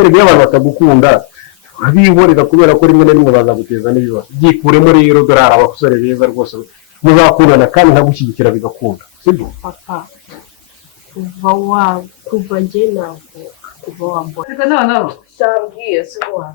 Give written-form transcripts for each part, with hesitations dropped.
erega abantu batagukunda abihorera kubera ko rimwe na rimwe bazaguteza n'ibibazo byikuremo rero dore hari abasore beza rwose muzakundana kandi ntagushyigikira bigakunda sibyo papa kuva njye ntabwo kuva wambona reka noneho sambwiye si wa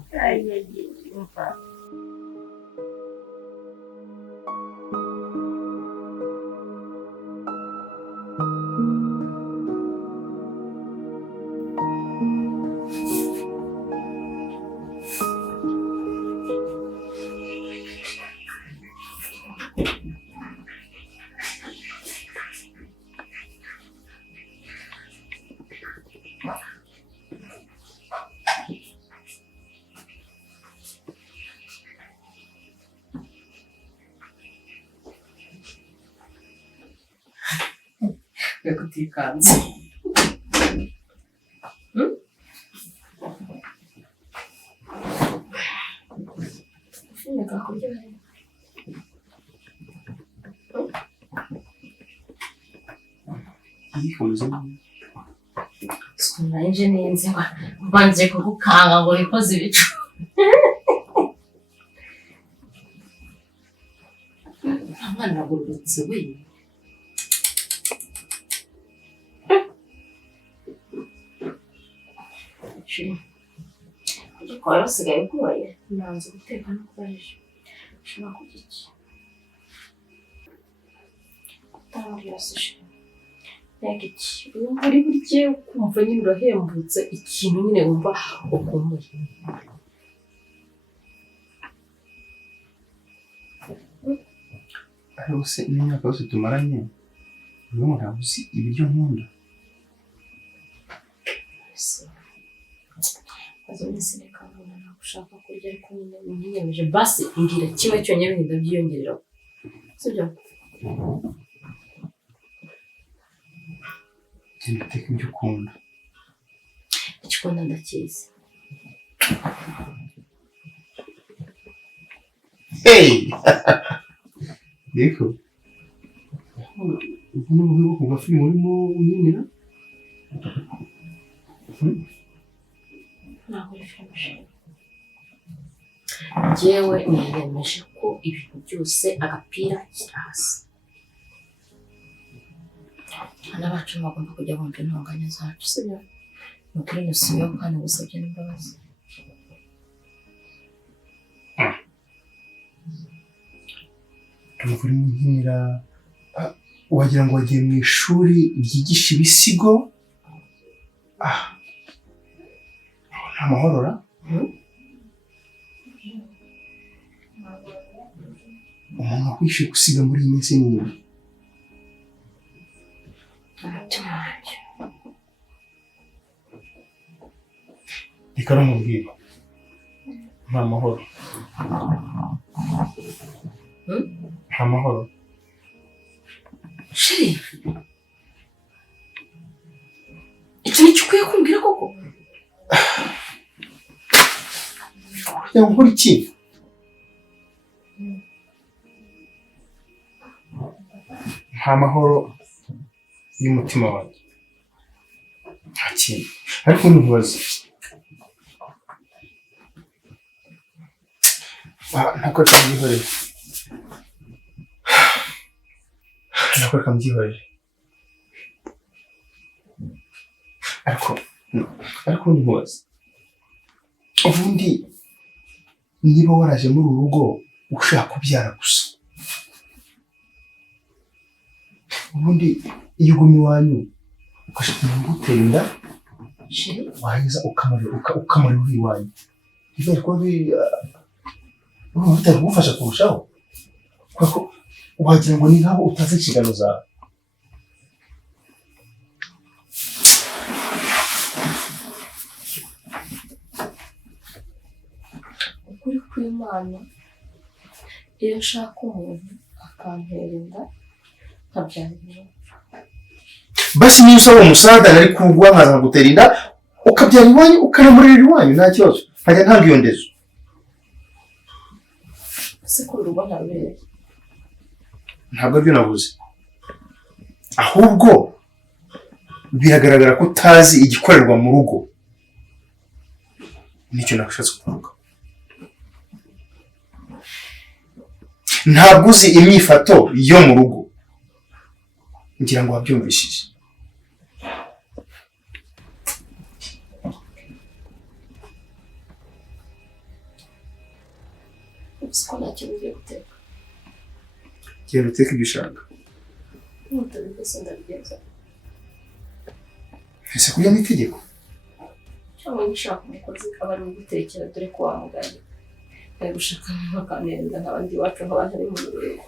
reka utikanze ushaka kurya yifuza sikunda nje nenze mbanze kugukanga ngo rikoze ibicu amana nagurutse we kwa usigaye ugoye nanze guteka no kubarisha ushobora kurya iki utambwira se reka iki wumva uri burye ukumva nyine urahembutse ikintu nyine wumva ukumbuye ariko se n'imyaka yose tumaranye uyu ntabwo uzi ibiryo nkunda azonese reka mbona nagushaka kurya ariko nyine unyiyemeje basi mbwira kimwe cyonyine wenda byiyongereraho sibyo genda uteka ibyo ukunda icyo ukunda ndakizi hey Deko ubu ni uburyo bwo kuva filime urimo unyinira ntabwo bifashe njyewe niyemeje ko ibintu byose agapira kirasa abana bacu bagomba kujya bumva intonganya zacu sibyo ni ukuri nusubiyeho kandi gusabye n'imbabazi uri mu nkira wagira ngo wagiye mu ishuri ryigisha ibisigo nta mahorora umuntu akwishyuye gusiga muri iyi minsi n'imwe reka rumubwire nta mahoro nta mahoro sheri icyo ni cyo ukwiye kumbwira koko kugira ngo ukore iki nta mahoro y'umutima wanjye nta kintu ariko ntibaze ntabwo reka mbyihorere ntabwo reka mbyihorere ariko ntibaze ubundi niba waraje muri uru rugo ushaka kubyara gusa ubundi iyo uguma iwanyu ugashaka umuntu ugutera inda waheza ukamara uri iwanyu ibyo kuba bitari kugufasha kurushaho kuko wagira ngo ni nk'aho utazi inshingano zawe ukuri kw'Imana iyo nshaka umuntu akantera inda nkabyara basi niyo usaba umusaza ari kuguha nkaza nkagutera inda ukabyara iwanyu ukanamurera iwanyu nta kibazo nkajya ntanga iyo ndezo ese kuri urugo ntarubereye ntabwo aribyo navuze ahubwo biragaragara ko utazi igikorerwa mu rugo nicyo nashatse kuvuga. Ntabwo uzi imyifato yo mu rugo, ngira ngo wabyumvishije. Uko ntacyo bigiye guteka. Genda uteke ibyo ushaka. Ntutabikoze ndabigenza. Ese kujya n'itegeko? Cyangwa gushaka umukozi aba ari ugutekera dore ko wamuganye. Ari gushaka bakanenda nk'abandi bacu nk'abantu ari mu rugo.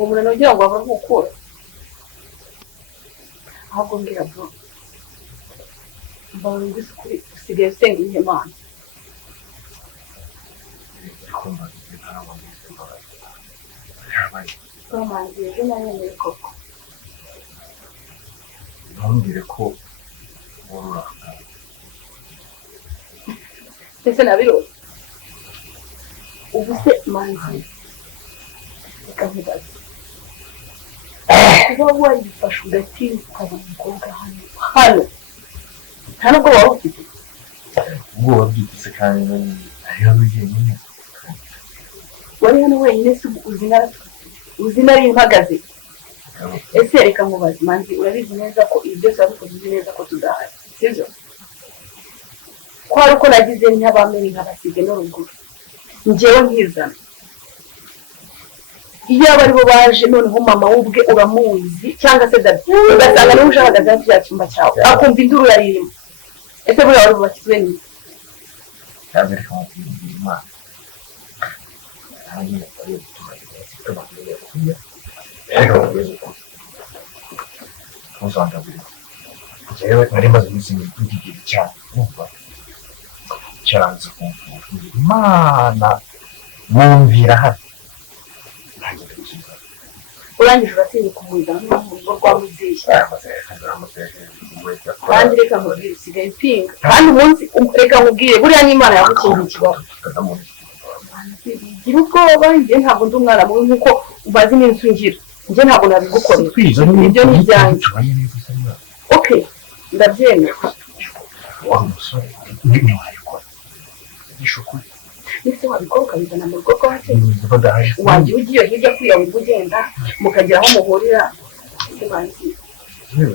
Umuntu ugira ngo ava gukura ahubwo mbwira bro mbawe ngisi kuri usigaye usenga Imana Romanzi ejo nanyemeye koko ntumbwire ko wororaka ese nabirose ubu se manzi ikavugaza kuba wayifashe ugatinda ukabona umukobwa hano nta nubwo waba ufite ubwo wabyitse kandi ariyo wenyine wari hano wenyine se uzi nari mpagaze ese reka nkubaze manzi urabizi neza ko ibi byose wabikoze uzi neza ko tudahari sibyo ko hari uko nagize ntabamenye nkabasige no ruguru njyewe nkizana iyo aba aribo baje noneho mama w'ubwe uramuzi cyangwa se dadi ugasanga niwe uje ahagaze hafi ya cyumba cyawe akumva induru yaririmo ese buriya wari bubakizwe n'iki yabereka amabwiriza y'Imana hanyuma bari gutumanya bafite amabwiriza yakuye reka mubwiriza ukuri ntuzandabire njyewe nari maze iminsi ngigiri cyane numva cyaranze kumvura Imana mwumvira hano urangije uratinya kumurira no mu rugo rwa muzeyi kandi reka nkubwire usigaye upinga kandi umunsi reka nkubwire buriya n'Imana yagukingiye ikibazo gira ubwoba njye ntabwo ndi umwana mubi nk'uko umaze iminsi ungira njye ntabwo nabigukorera ibyo ni ibyanjye okay ndabyemera wa musore niba wabikora ishukuri ndetse wabikora ukabizana mu rugo rwacu wajya ugiye hirya kuriya wumva ugenda mukagera aho muhurira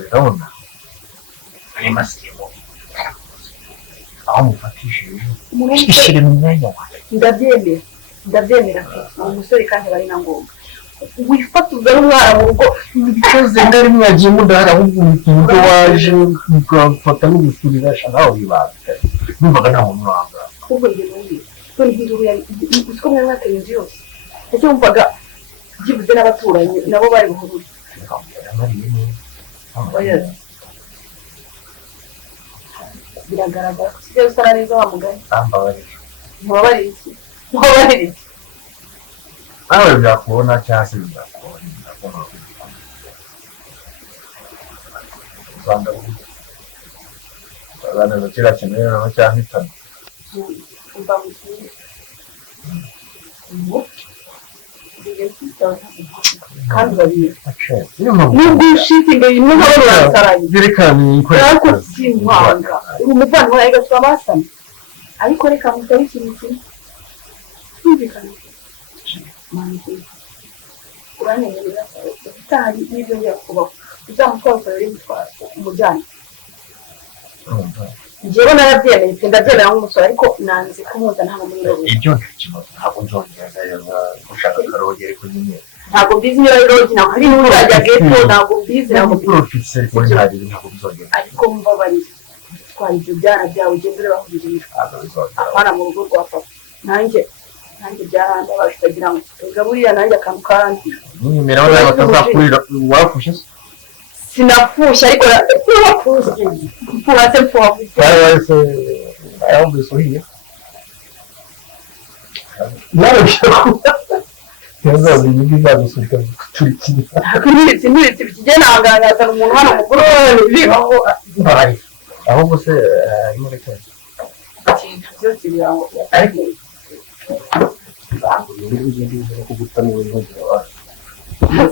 urabona ari masimo aho mufatishije ishyire mu mwanya wawe ndabyemera uwo musore kandi bari na ngombwa wifatuza n'umwana mu rugo ibikoze ndari mwagiye mudahara ahubwo ibyo waje ugafata n'ugusurira nawe wibanze numvaga nta muntu wanga ahubwo njye n'undi none hinduru uziko mwari mwateye inzu yose ese wumvaga byibuze n'abaturanyi nabo bari buhurure biragaragara ko usigaye usa neza wa mugani ambabarira mubabarire iki mubabarire iki nawe byakubona cyangwa se bizakubona Rwanda Rwanda kera kintu no cyahitana umva mugiye kandi babizi nubwo ushitinga bimwe nk'abo barasaranye byerekana ariko sinkwanga uri umuvandimwe wawe gasuba basana ariko reka musabe ikintu kimwe twumvikane uranyemerera utari n'ibyo ngiye kubaho uzamutwara ukorera imitwaro umujyane njyewe narabyemeye ndabyemera nk'umusore ariko nanze kumuzana hano muri robo ibyo ntakibazo ntabwo nzongera gushaka akarogere ko nyine ntabwo mbizi niba ari rogi ntabwo ari n'urajya geto ntabwo mbizi ntabwo mbizi profise kuri hari ntabwo bizongera ariko mbabarira twara ibyo byana byawe ugende urabahurira apana mu rugo rwa papa nanjye byarandabaje utagira ngo tugaburiya nanjye akantu kandi nimero nawe batazakurira wafushe sinafusha ariko napfuye mfuhase wese ayombe sohiye nawe bishaka yazaza ibindi zagusurika turikira ntiritse bikigenda ahangaha umuntu hano mukuru aho bari ahubwo se imureke ikintu cyose birango ariko kugutanira intoki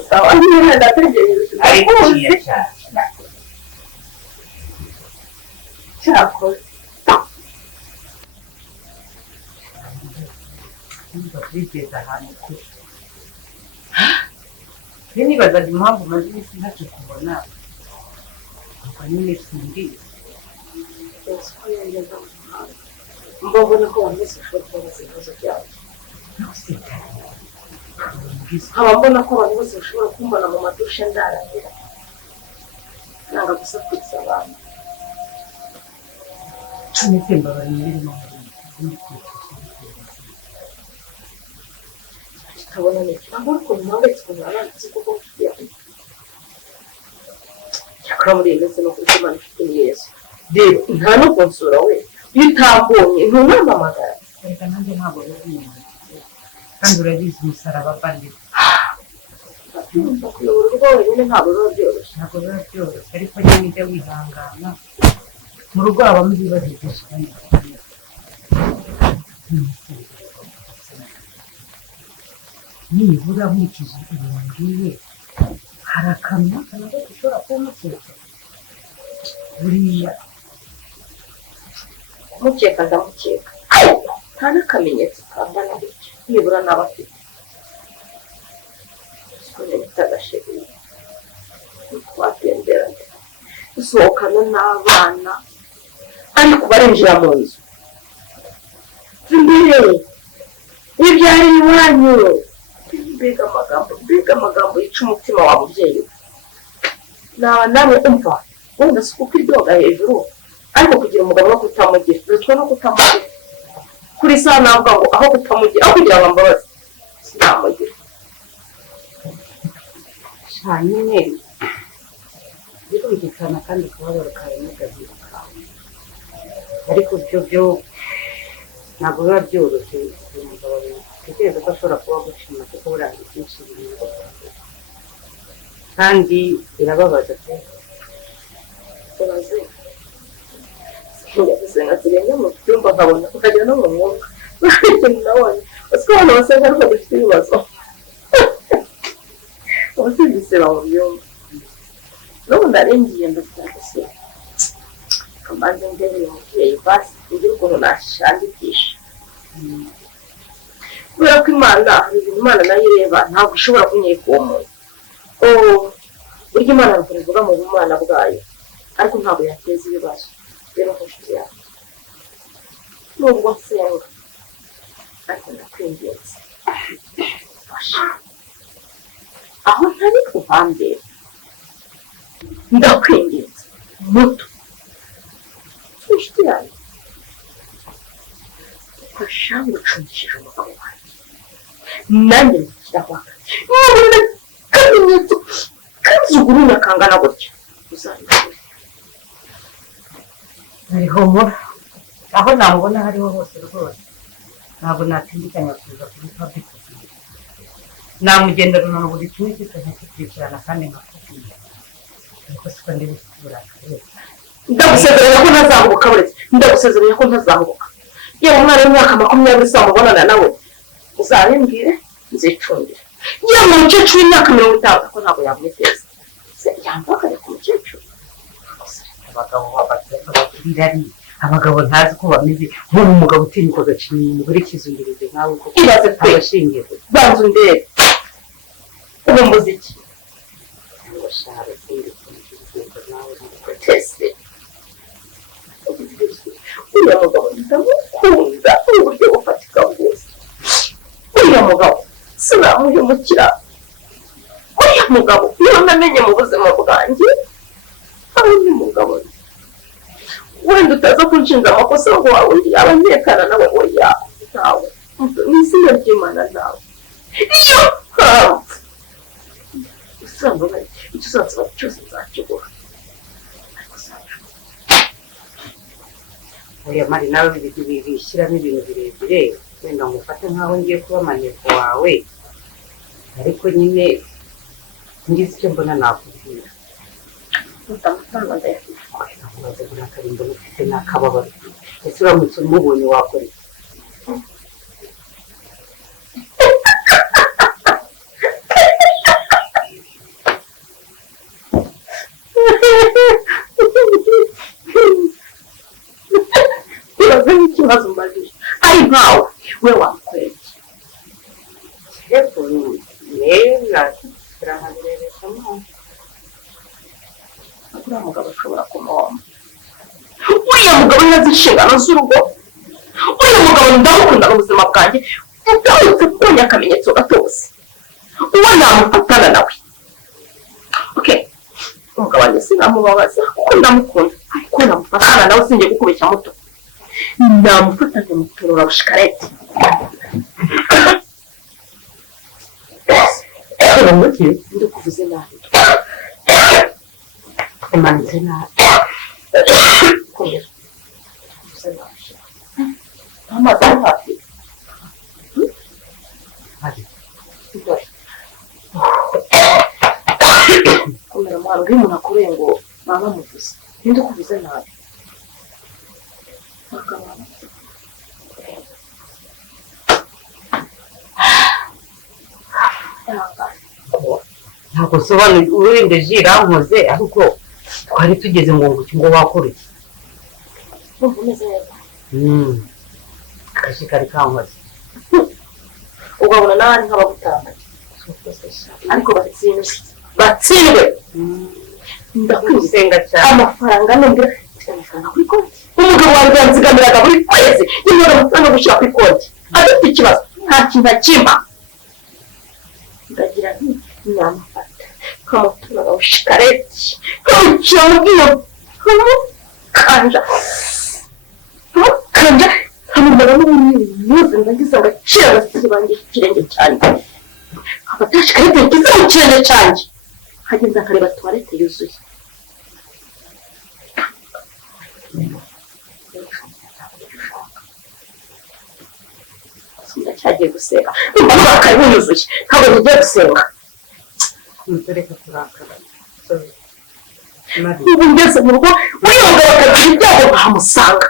sawa niba ndategereje ariko cyakoze bigeze ahantu kure rero nibazaga impamvu maze iminsi ntacyo kubona ubwo nyine simbizi mbabona ko buri wese ashobora kubaza ibibazo byabo nkaba mbona ko abantu bose bashobora kumbona mu madushe ndaragira nanga gusakuriza abantu ndetse mbabarira irimo tutabona neza ntabwo ari ukuntu mpangayitse ukuntu aranditse kuko mfite cyakora muri iyi minsi no kuri Imana ifite ni Yesu rero nta no kunsura we iyo utambonye ntunampamagara reka nanjye ntabwo bizinyuma kandi urabizi umusaraba banditse kuyobora urugo wenyine ntabwo biba byoroshye ntabwo biba byoroshye ariko nyine ujya wihangana mu rugo habamo ibibazo byinshi kandi nibura nkurikije ibintu ngiye hari akantu nako ushobora kuba umukeka buriya kumukeka ndamukeka nta n'akamenyetso kangana gutya nibura n'aba afite kumenyetso agashegeye twatemberanye dusohokana n'abana ariko barinjira mu nzu imbere n'ibyari iwanyu mbega amagambo yica umutima wa mubyeyi we naba nawe umva wenda si kuko iryoga hejuru ariko kugira umugabo no kutamugira bitwa no kutamugira kuri saa navuga ngo aho kutamugira aho kugira ngo mbabaze sinamugira nyine birumvikana kandi kubabara kawe n'agahinda kawe ariko byo ntabwo biba byoroshye umugabo tekereza ko ashobora kuba gushima kuko buranga byinshi birimo kandi birababaza pe tubaze gusenga tugenda mu cyumba nkabona ukagera no mu mwuka ikintu nabonye uzi ko abantu basenga ariko dufite ibibazo ubusinzi seba mu byumba n'ubu ndarengiye ndakunda kamanze ndebe uyu mubyeyi basi ugira ukuntu nashandikisha kubera ko Imana hari ibintu Imana nayo ireba ntabwo ishobora kunyereka uwo muntu burya Imana ntabwo ivuga mu bumana bwayo ariko ntabwo yateza ibibazo rero nk'inshuti yawe nubwo nsenga ariko ndakwinginze fasha aho ntari kuhambere ndakwinginze muto inshuti yawe fasha ngucungishije umugabo wanjye nanjye ndikiraho nabona akamenyetso kazuguruna kangana gutya uzabikore humura aho namubona hariho hose rwose ntabwo natindikanya kuza kuri public namugendera none buri kimwe cyose nkakikurikirana kandi nkakubwira ariko siko ndi burakare ndagusezeranya ko ntazahubuka buretse ndagusezeranya ko ntazahubuka yewe umwana w'imyaka 20 samubonana nawe uzabimbwire nzicundira yewe umukecuru w'imyaka 50 ko ntabwo yamwiteza se yambakare ku mukecuru abagabo babatirari abagabo ntazi ko bameze nk'ubu umugabo utinyuka agacinya umugore kizungirize nkawe ko ibaze pe abashingiye banza undebe ubu muziki abashara kandi kumugirwa nawe tese uriya mugabo ndamukunda uburyo bufatika bwose uriya mugabo sinamuhemukira uriya mugabo niba namenye mu buzima bwanjye aho undi mugabo wenda utaza kunshinja amakosa ngo wawe yaba ntekana nawe oya ntawe ni izina ry'Imana nawe iyo mpamvu usanga icyo uzasaba cyose nzakigura ariko oya mari nawe bishyiramo ibintu birebire wenda ngo ufate nkaho ngiye kuba maneko wawe ariko nyine ngize icyo mbona nakubwira amafaranga ndayafite nakubaza buriya karimbo ufite n'akababaro ese uramutse umubonye wakora iki uraza n'ikibazo mbajije ari nkawe we wamukorera iki rero rero turahabirebesha amaso uriya mugabo ashobora kumuhoma uriya mugabo ntazi inshingano z'urugo uriya mugabo ndamukunda mu buzima bwanjye udahutse kubonye akamenyetso gatose uwo namufatana nawe okay umugabo wanjye sinamubabaza kuko ndamukunda ariko namufatana nawe sinjye gukubeshya muto namufatanya mutorora bushikarete ndakuvuze nabi umanitse nabi komera kuvuze nabi amazi ari hafi hari komera mwana uri umuntu akoreye ngo baba bamuvuze ninde ukuvuze nabi ntabwo usobanura urinde jirankoze ariko twari tugeze ngo ngo wakora iki numva umeze neza akazi kari kankoze ugabona nawe ari nk'abagutambaye ariko batsindwe ndakusenga cyane amafaranga numbwira amafaranga kuri konti umugabo wanjye yanzigamiraga buri kwezi y'imyaka amafaranga yo gushyira kuri konti adafite ikibazo nta kintu akimba ndagira nti namufata kamutura bushikareti kamucira mu bwiyo kamukanja kamumara n'ubunyuze ndagize agaciro abasizi banjye ikirenge cyanjye afata shikareti yagize mu kirenge cyanjye hageze akareba tuwarete yuzuye ndacyagiye gusenga numva n'uburakari bunyuzuye ntabwo ngiye gusenga mutureka kurakara ubu ngeze mu rugo uriya mugabo akagira ibyago bahamusanga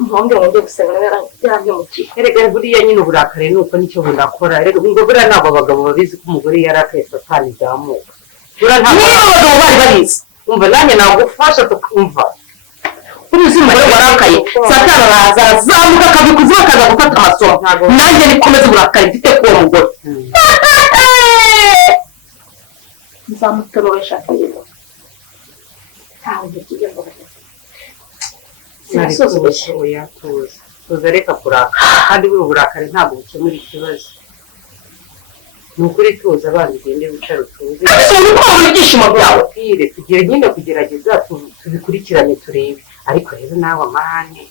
umuhungu wongeye gusenga nawe yaranyamukiye erega buriya nyine uburakari ni uko nicyo bunakora erega ngo buriya ntabwo abagabo babizi ko umugore yarakaye satani izamuka buriya ntabwo abagabo bari babizi umva nanjye nagufasha tukumva uruzi umugore warakaye satani araza arazamuka akabikuziho akaza gufata amasomo nanjye nikomeze uburakari mfite k'uwo mugore nzamutorora ishati rero ntawe ntikijya ngo oya tuza reka kurakara kandi buri burakari ntabwo bukemura ikibazo ni ukuri tuza abana ugende wicara utuze ibyishimo byawe tugiye nyine kugerageza tubikurikirane turebe ariko rero nawe amahane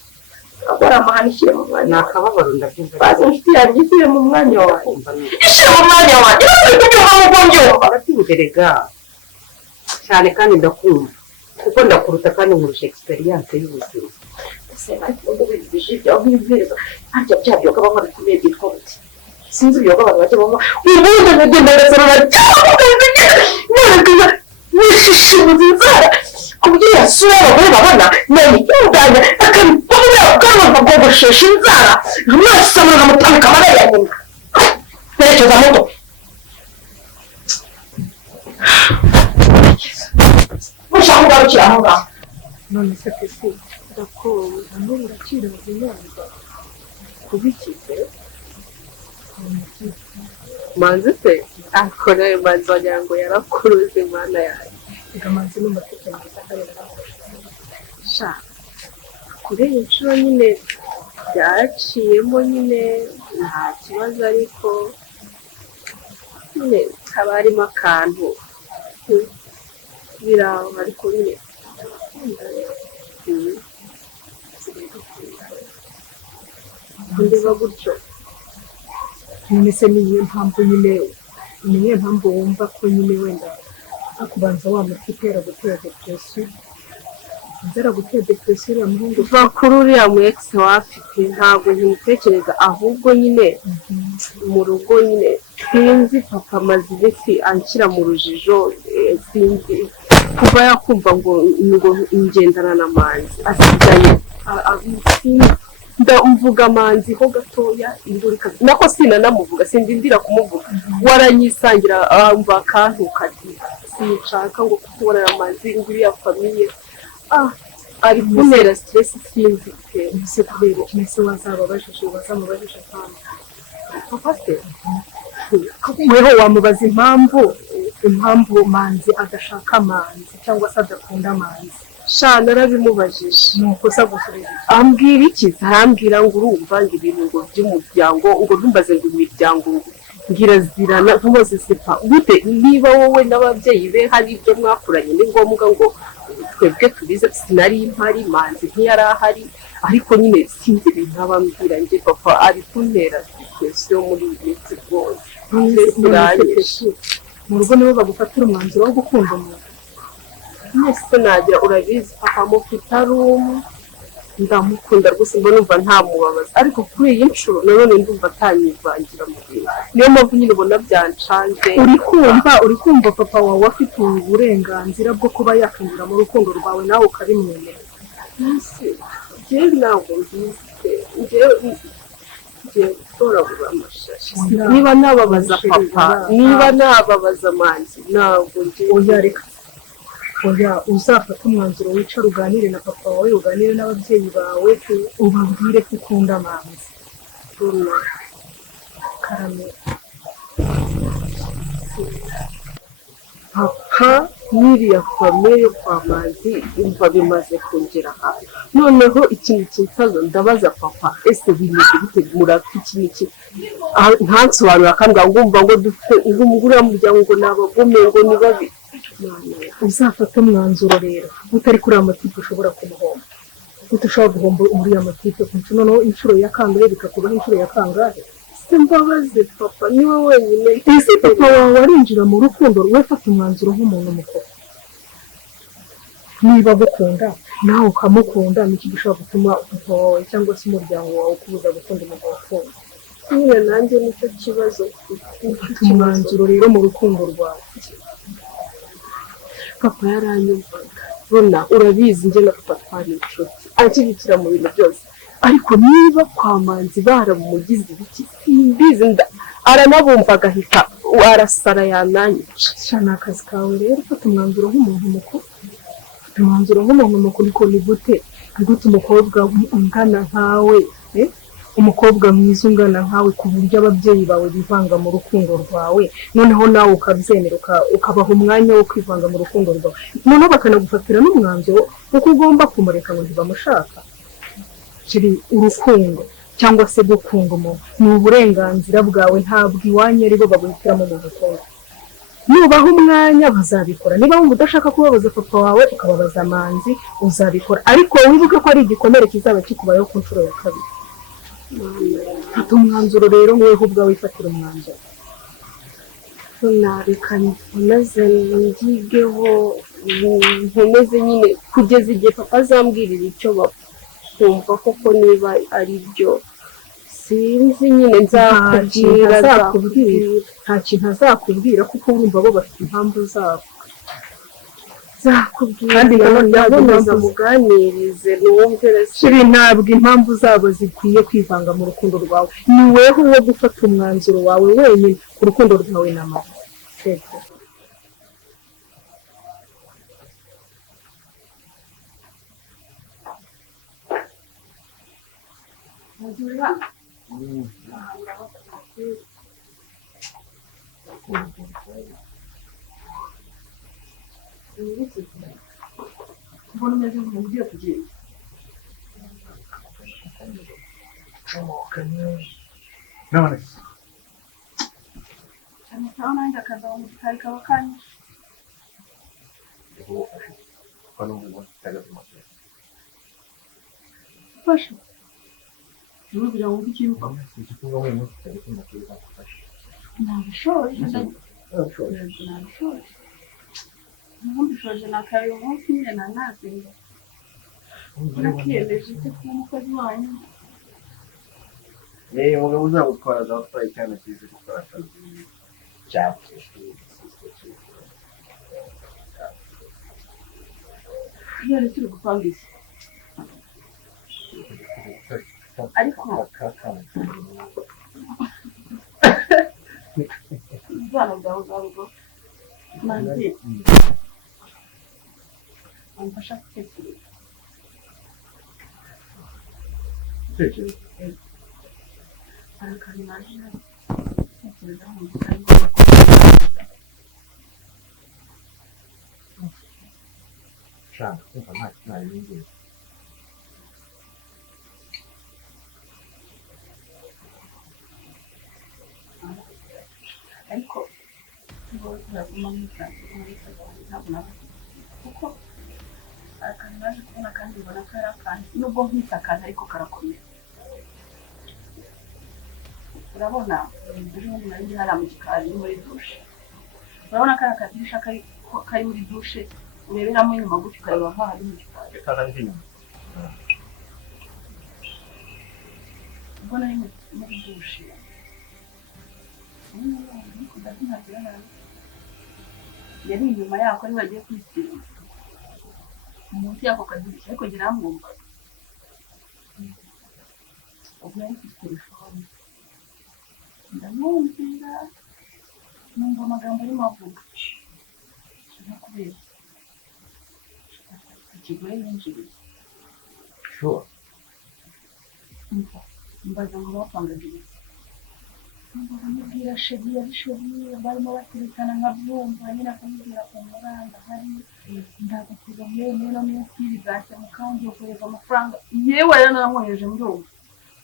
akora amahane ishyire mu mwanya ni akababaro ndabyumva bazi inshuti yanjye ishyire mu mwanya wawe ishyire mu mwanya wanjye ntibasore kubyumva nk'uko mbyumva arabyumverega cyane kandi ndakumva kuko ndakuruta kandi nkurusha experience y'ubuzima se ariko ngo bizije ibyo nk'ibwirizwa harya byabyo ko bamwe bikomeye byitwa buti sinzi ibyo abantu bajya banywa ubundi bagenda bagasarura cyangwa wishishimuza inzara ku buryo yasura abagore babona nani yudanya akabikora ukaruva bwogoshesha inzara amaso amara amutamika amara ya nyina nerekeza moto mushaka kugarukira aho ngaho none se pesi ndakubona hano urakira ubuzima kubikize manzi se akora manzi wagira ngo yarakuruze imana yawe reka manzi n'umutekano mwiza akareba sha kuri iyi nshuro nyine byaciyemo nyine nta kibazo ariko nyine haba harimo akantu biraho ariko nyine ndeba gutyo nyine se niyo mpamvu nyine niyo mpamvu wumva ko nyine wenda akubanza wa muti utera gutera depresiyo inzara gutera depresiyo uriya muhungu uva kuri uriya mu ex wafite ntabwo ntimutekereza ahubwo nyine mu rugo nyine sinzi papa amaze iminsi anshyira mu rujijo sinzi kuba yakumva ngo ngendana na manzi asigaye ndamvuga manzi ho gatoya indurika nako sinanamuvuga sindindira kumuvuga waranyisangira mva akantu kati sinshaka ngo kubonana manzi nguriya famiye ari kuntera stress sinzi se kubera kimese wazababajije wazamubajije kandi papa se weho wamubaza impamvu manzi adashaka manzi cyangwa se adakunda manzi sha narabimubajije nukosa gusurira ambwira iki arambwira ngo urumva ngo ibintu ngo by'umuryango ngo ntumbaze ngo imiryango ngira zirana ntubaze sipa gute niba wowe n'ababyeyi be hari ibyo mwakuranye ni ngombwa ngo twebwe tubize sinari impari manzi ntiyari ahari ariko nyine sinzi ibintu abambwira njye papa ari kuntera depression muri iyi minsi rwose mu rugo nibo bagufatira umwanzuro wo gukunda umuntu mwese nagira urabizi papa mufite arumu ndamukunda rwose mbona numva ntamubabaza ariko kuri iyi nshuro nanone ndumva atanyivangira mu bintu niyo mpamvu nyine ubona byancanze uri kumva papa wawe afite uburenganzira bwo kuba yakwinjira mu rukundo rwawe nawe ukabimwemerera njyewe ntabwo mbizi njyewe gutoragura amashashi niba nababaza papa niba nababaza manzi ntabwo njyewe oya uzafata umwanzuro wicara uganire na papa wawe uganire n'ababyeyi bawe ubabwire ko ukunda manzi karame papa n'iriya famiye yo kwa manzi umva bimaze kongera hafi noneho ikintu cyitazo ndabaza papa ese bimeze bite murafite iki ntansobanura akambwira ngo umva ngo dufite uriya muryango ngo nabagome ngo ni babi uzafata umwanzuro rero utari kuri amatipe ushobora kumuhomba ushobora guhomba uriya matipe ku nshuro noneho inshuro ya kangahe bikakubaho inshuro ya kangahe simbabaze papa niwe wenyine ese papa wawe arinjira mu rukundo rwe fata umwanzuro nk'umuntu mukuru niba agukunda nawe ukamukunda niki gishobora gutuma papa wawe cyangwa se umuryango wawe ukubuza gukunda umugabo ukunda nyine nanjye nicyo kibazo ufite umwanzuro rero mu rukundo rwawe papa yaranyumvaga rona urabizi njye na papa twari inshuti anshyigikira mu bintu byose ariko niba kwa manzi baramugize ibiki simbizi aranabumva agahita arasara yananyica ni akazi kawe rero ufata umwanzuro nk'umuntu mukuru niko ni gute umukobwa ungana nkawe umukobwa mwiza ungana nkawe ku buryo ababyeyi bawe bivanga mu rukundo rwawe noneho nawe ukabyemera ukabaha umwanya wo kwivanga mu rukundo rwawe noneho bakanagufatira n'umwanzuro kuko ugomba kumureka ngo ntibamushaka kiri urukundo cyangwa se gukunda umuntu ni uburenganzira bwawe ntabwo iwanyu aribo baguhitiramo mu rukundo nubaha umwanya bazabikora niba wumva udashaka kubabaza papa wawe ukababaza manzi uzabikora ariko wibuke ko ari igikomere kizaba kikubayeho ku nshuro ya kabiri fata umwanzuro rero mweho ubwawe wifatira umwanzuro reka nkomeze ngigeho nkomeze nyine kugeza igihe papa azambwirira icyo bapfa kumva koko niba ari byo sinzi nyine nzakubwira nta kintu azakubwira kuko urumva bo bafite impamvu zabo zakubwira kandi ndabona muganirize nuwumvire ibi ntabwo impamvu zabo zikwiye kwivanga mu rukundo rwawe ni weho wo gufata umwanzuro wawe wenyine ku rukundo rwawe na mama mbona umeze nk'umuntu ugiye kugenda none amasaha nanjye akaza mu gikari kaba kanyishe ufashe ntubwira ngo wumve ikintu nabishoje ubundi ushoje nakareba umunsi nyine nanazinga nakiyemeje icyo kuba umukozi wanyu umugabo uzagutwara azatwaye cyane cyiza gukora akazi cyane iyo rero turi gupanga isi ariko ubwana bwawe ubwo nanjye wamfasha gutekereza hari akantu naje ntekerezaho mu gikari shaka kumva nta kintu ariko ngo turaguma ntabwo navuga kuko akantu naje kubona kandi ubona ko ari akantu nubwo nkita akantu ariko karakomeye urabona ejo bundi nari ndi hariya mu gikari muri dushe urabona kari akadirisha kari muri dushe ureberamo inyuma gutyo ukareba nk'aho ari mu gikari ubwo nari muri dushe yari inyuma yako ari bagiye kwisiga munsi yako kadirishya ariko ngira mwumva ubwo yari kuri telefone ndamwumvira numva amagambo arimo avuga no kubera ikigore yinjiriye mbaza ngo bapangagiriye baramubwira sheri yari sheri barimo baterekana nkabyumva nyine akamubwira ku muranga hari ndagutega mwewe no minsi bizakemuka kandi ukohereza amafaranga yewe rero naramwohereje mbyumva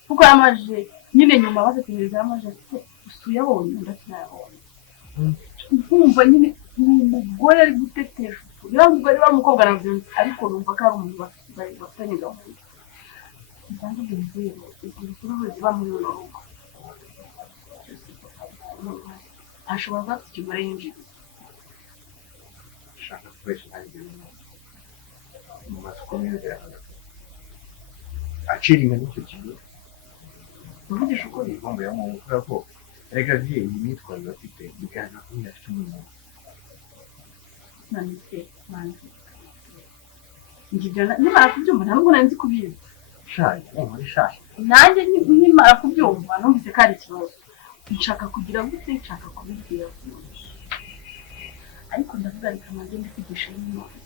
kuko yamaje nyine nyuma batekereza yamaje usuyabonye ndakinayabonye nkumva nyine umugore ari gutetesha uriya mugore wa mukobwa arabyumva ariko numva ko ari umuntu bafitanye gahunda cyangwa ibyo rero igihe ikibazo ziba muri runo rugo ashobora kuba afite ikigore yinjiriye shaka gukoresha nanjye mu masoko y'ibirahane acira ingano icyo kintu uvugisha ukuri impamvu yamuvuga ko reka vie iyi myitwarire afite bigaragara ko afite umuntu nanjye nimara kubyumva ntabwo nari nzi kubizi shaje muri shaje nanjye nimara kubyumva numvise ko ari ikibazo nshaka kugira gute nshaka kubibwira ariko ndavuga reka nanjye ndikwigisha n'imana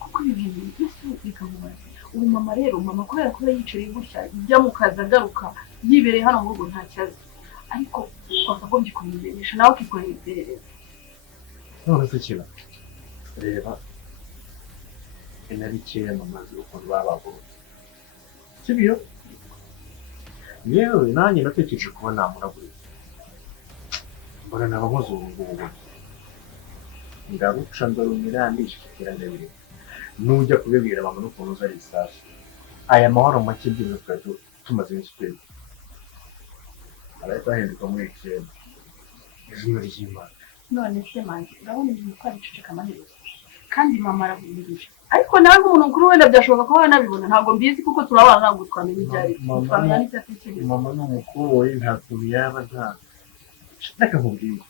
kuko ibi bintu byose bikamubaza ubu mama rero mama kubera ko yicaye gutya ijya mu kazi agaruka yibereye hano mu rugo nta kibazo ariko twakagombye kubimenyesha nawe ukikorera iperereza none se kiba reba inari kera mamaze ukuntu babagura sibyo yewe nanjye natekereje kuba namuragurira mbona naba nkoze ubu ngubu ndaruca ndarumira ndishikira ndabire nujya kubibwira mama n'ukuntu uzari isasu aya mahoro make byose twari tumaze iminsi twese arahita ahinduka muri ikirere izina ry'imana none se manzi urabona ibintu twari biceceka amaherezo kandi mama arabirusha ariko nawe nk'umuntu mukuru wenda byashoboka ko wanabibona ntabwo mbizi kuko turabana ntabwo twamenya ibyo ari byo twamenya n'icyo atekereza mama ni umukuru we ntabwo yaba reka nkubwire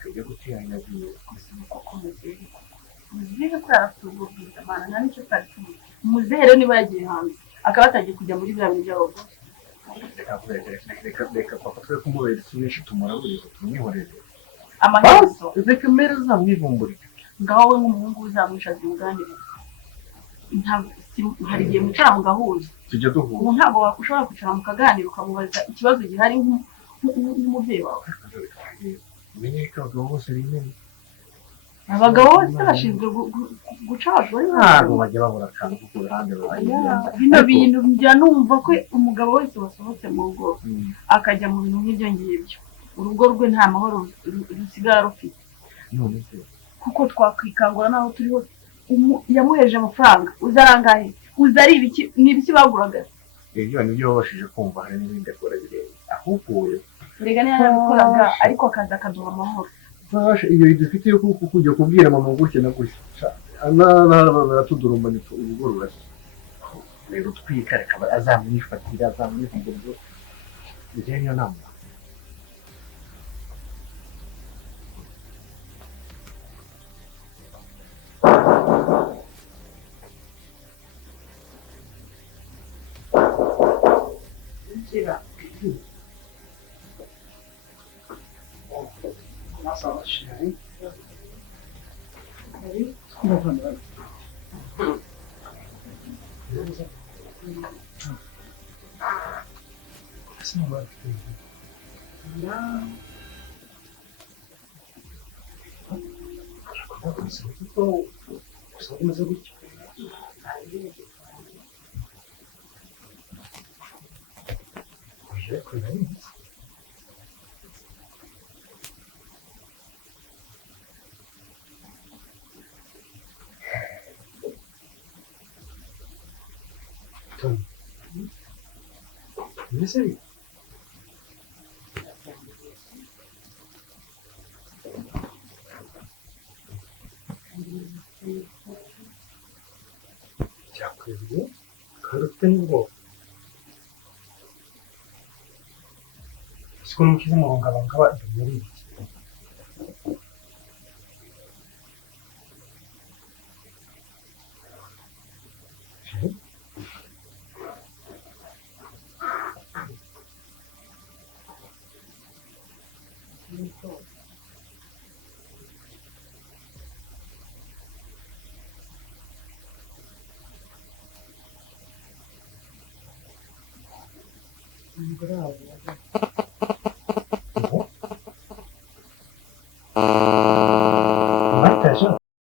tujya guteranya biwe koko muzehe ko yarafite ubwo bwiza mana nta n'icyo twari tuzi muzehe rero niba yagiye hanze akaba atagiye kujya muri biriya bintu by'abagore reka papa twe kumubera benshi tumuraburiza tumwihorere amaherezo reka mbere uzamwivumbure ngaho we nk'umuhungu uzamwishaza umuganiriza hari igihe mwicara mugahuza tujya duhura ubu ntabwo ushobora kwicara mukaganira ukamubaza ikibazo gihari nk'umubyeyi wawe umenye ko abagabo bose bimenya abagabo bose bashinzwe guca abagore ntabwo bajya babura akantu ko ku ruhande bino bintu njya numva ko umugabo wese wasohotse mu rugo akajya mu bintu nk'ibyo ngibyo urugo rwe nta mahoro rusigara rufite kuko twakwikangura n'aho turi hose yamuheje amafaranga uzi arangahe uzi ari ibiki ni ibiki baguraga ibyo nibyo babashije kumva hari n'ibindi akora birenze ahubwo erega niyo yabikoraga ariko akaza akaduha amahoro iyo idufite yo kujya kubwira mama gutya na gutya baratudurumana urugo rurasa rero twika reka azamwifatira azamwivumbura ibyo niyo nama Misery. 자, 그리고 그릇된 거. 지금 기생 뭔가 요리. Bravo.